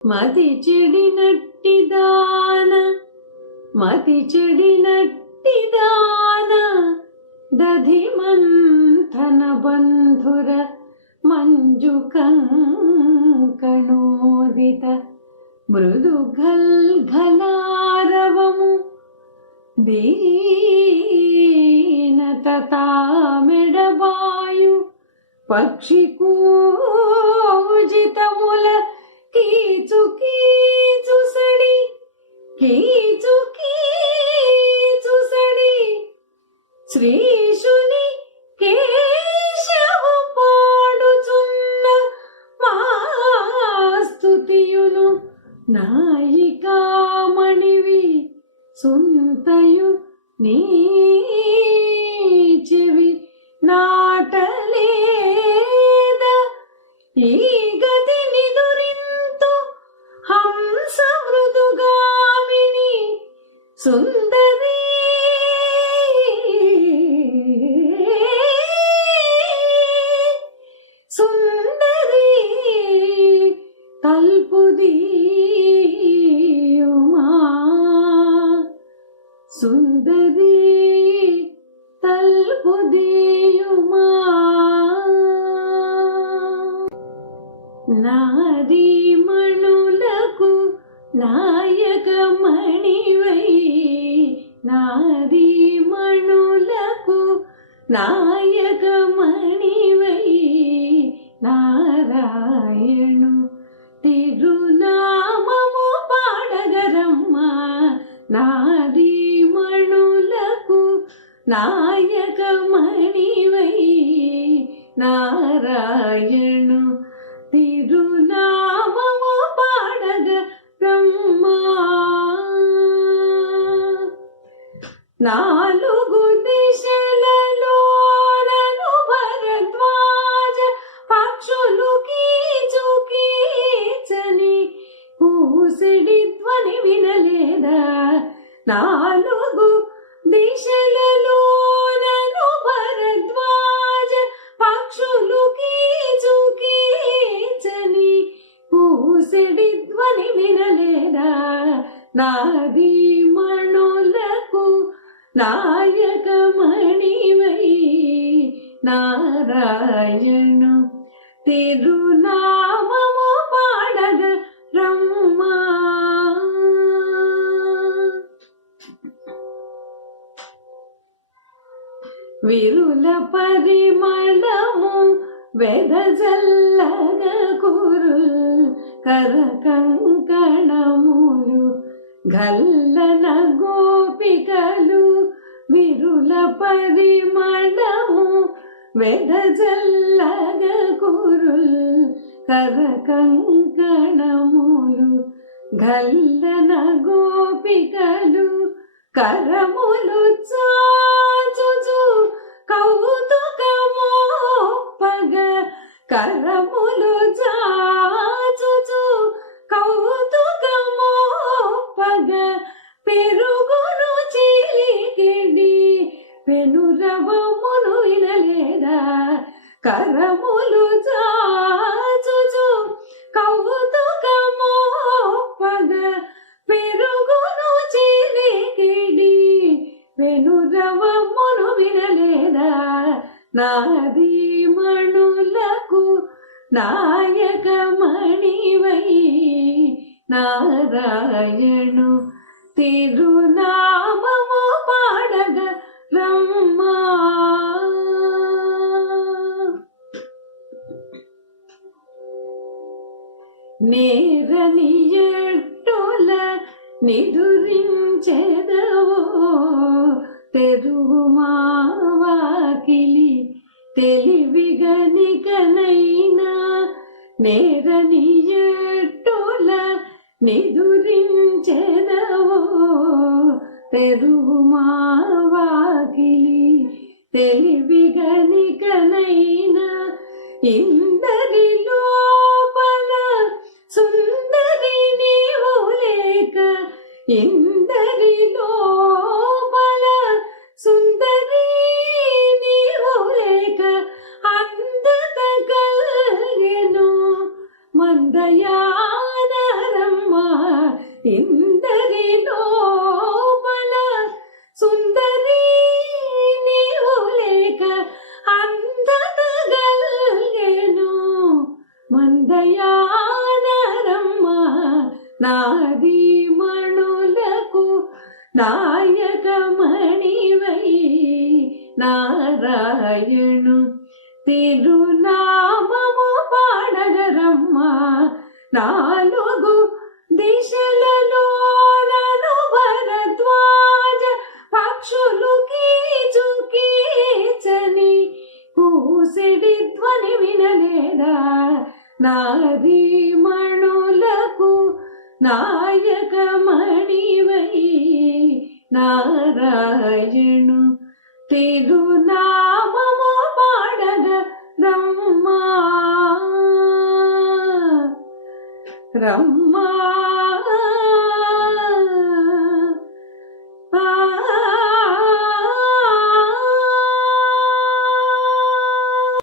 మతి చెడినట్టిదాన దధి మంథన బంధుర మంజు కంకణోదిత మృదు గల్ఘలారవము దీనతతామెడబాయు పక్షి కూజితముల కీచు కీచు సడి కీచు కీచు సడి శ్రీశుని కేశవు పాడుచున్న మాస్తుతియును నాయికామణివి సుంతయు నీ చెవి నాటలేద ఈ గతి నిదురింతు హంస మృదుగామిని సుందరి సుందరి తల్పుదీయుమా సుందరి తల్పుదీయుమా నారీమణులకు నాయకమణివై నారీమణులకు నాయకమణివై నారాయణు తిరునామము పాడగరమ్మ నారీమణులకు నాయకమణివై నారాయణు తిరునామము పాడగ బ్రహ్మ నాలుగు దిశలలోనను భరద్వాజ పక్షులు కీచు కీచని కూసిడి ధ్వని వినలేదా నాలుగు దిశలలోనను భరద్వాజ పక్షులు కీచు కీచని కూసిడి ధ్వని వినలేదా నాది మణులకు నాయకమణివై నారాయణు తిరునామము పాడగ రమ్మ విరుల పరిమళము వెదజల్లగ కురుల్ కరకంకణములు గల్లన గోపికలు విరుల పరిమళము వెదజల్లగ కురుల్ కరకంకణములు గల్లన గోపికలు కరములు చాచుచు కౌతుకమోపగ కరములు చాచుచు కౌతుకమోపగ పెరుగును చిలికిడి పెనురవమును వినలేదా కరములు చాచుచు కౌతుకమోపగ పెరుగును చిలికిడి పెనురవమును వినలేదా నాది మణులకు నాయకమణివై నారాయణు తిరునామము పాడగ రమ్మ నేరని ఎట్టుల నిదురించెదవో తెరువుమా వాకిలి తెలివిగనికనైనా నేరని ఎట్టుల నిదురించెదవో తెరువుమా వాకిలి తెలివిగనికనైనా ఇందరి లోపల సుందరి నీవు లేక ఇందరి లోపల సుందరి నీవు లేక అందత కల్గెను మందయాన ఇందరి లోపల సుందరి నీవు లేక అందతగల్గెను మందయానరమ్మ నాది మణులకు నాయకమణివై నారాయణు తిరునామము పాడగరమ్మ నాలుగు దిశలలోనను భరద్వాజ పక్షులు కీచు కీచని కూసెడి ధ్వని వినలేదా నారీ మణులకు నాయకమణివై నారాయణు తిరునామము పాడగ రమ్మా రమ్మా